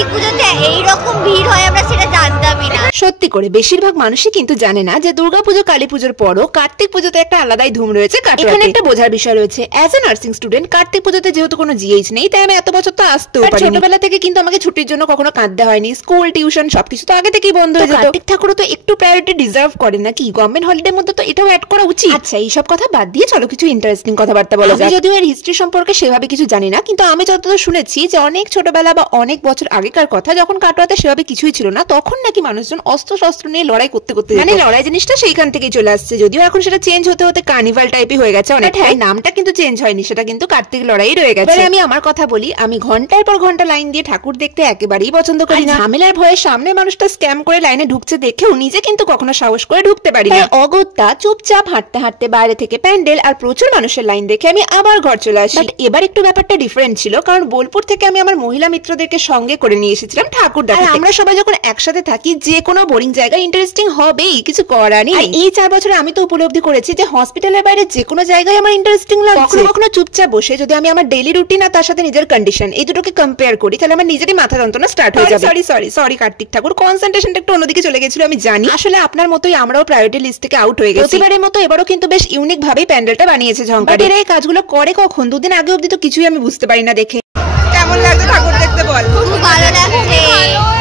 কার্তিক পুজোতে এইরকম ভিড় হয় আমরা সেটা জানতামই না। সত্যি করে বেশিরভাগ মানুষই কিন্তু জানে না যে দুর্গাপুজো কালী পুজোর পরও কার্তিক পুজোতে একটা আলাদাই ধুম রয়েছে। এখানে একটা বোঝার বিষয় রয়েছে, as a nursing student Kartik পুজোতে যেহেতু কোনো জিএইচ নেই তাই আমি এত বছর তো আসতেও পারি। ছোটবেলা থেকে কিন্তু আমাকে ছুটির জন্য কখনো কাঁদতে হয়নি, স্কুল টিউশন সবকিছু তো আগে থেকেই বন্ধ হয়ে যেত। কার্তিক ঠাকুরও তো একটু প্রায়োরিটি ডিজার্ভ করে নাকি, গভর্নমেন্ট হলিডের মধ্যে তো এটাও অ্যাড করা উচিত। আচ্ছা এইসব কথা বাদ দিয়ে চলো কিছু ইন্টারেস্টিং কথাবার্তা বলা যাক। যদিও এর হিস্ট্রি সম্পর্কে সেভাবে কিছু জানি না, কিন্তু আমি যতদূর শুনেছি যে অনেক ছোটবেলা বা অনেক বছর আগেকার কথা, যখন কাটোয়াতে সেভাবে কিছুই ছিল না তখন নাকি মানুষজন অস্ত্র শস্ত্র নিয়ে লড়াই করতে করতে, মানে লড়াই জিনিসটা সেইখান থেকেই চলে আসছে। যদিও এখন সেটা চেঞ্জ হতে হতে কার্নিভাল টাইপই হয়ে গেছে অনেক। হ্যাঁ নামটা কিন্তু চেঞ্জ হয়নি, সেটা কিন্তু কার্তিক লড়াই রয়ে গেছে। আমি আমার কথা বলি, আমি ঘন্টার পর ঘন্টা লাইন দিয়ে ঠাকুর দেখতে একেবারেই পছন্দ করি না। ঝামেলার ভয়ে সামনে মানুষটা স্ক্যাম করে লাইনে ঢুকছে দেখেও নিজে কিন্তু কখনো সাহস করে ঢুকতে পারি না। অগত্যা চুপচাপ হাঁটতে হাঁটতে বাইরে থেকে প্যান্ডেল আর প্রচুর মানুষের লাইন দেখে আমি আবার ঘর চলে আসি। এবার একটু ব্যাপারটা ডিফারেন্ট ছিল, কারণ বোলপুর থেকে আমি আমার মহিলা মিত্রদেরকে সঙ্গে করে নিয়ে এসেছিলাম ঠাকুর দেখাতে। আমরা সবাই যখন একসাথে থাকি যে কোনো বোরিং জায়গা ইন্টারেস্টিং হবেই, কিছু করার নেই। এই 4 বছরে আমি তো উপলব্ধি করেছি যে হসপিটালের বাইরে যে কোনো জায়গায় আমার ইন্টারেস্টিং লাগছে। কখনো কখনো চুপচাপ বসে যদি আমি আমার ডেইলি রুটিন আর তার সাথে নিজের কন্ডিশন এই দুটোকে কম্পেয়ার করি তাহলে আমার নিজেরই মাথা যন্ত্রণা স্টার্ট হয়ে যাবে। সরি কার্তিক ঠাকুর, কনসেন্ট্রেশনটা একটু অন্যদিকে চলে গেছিল আমি জানি। আসলে আপনার মতোই আমরাও প্রায়োরিটি লিস্ট থেকে আউট হয়ে গেছি। প্রতিবারের মতো এবারও কিন্তু বেশ ইউনিক ভাবেই প্যান্ডেলটা বানিয়েছে ঝঙ্কারে। এরা এই কাজগুলো করে কখন, দুদিন আগে অবধি তো কিছুই আমি বুঝতে পারি না দেখে। কেমন লাগছে ঠাকুর দেখতে বল? খুব ভালো লাগছে।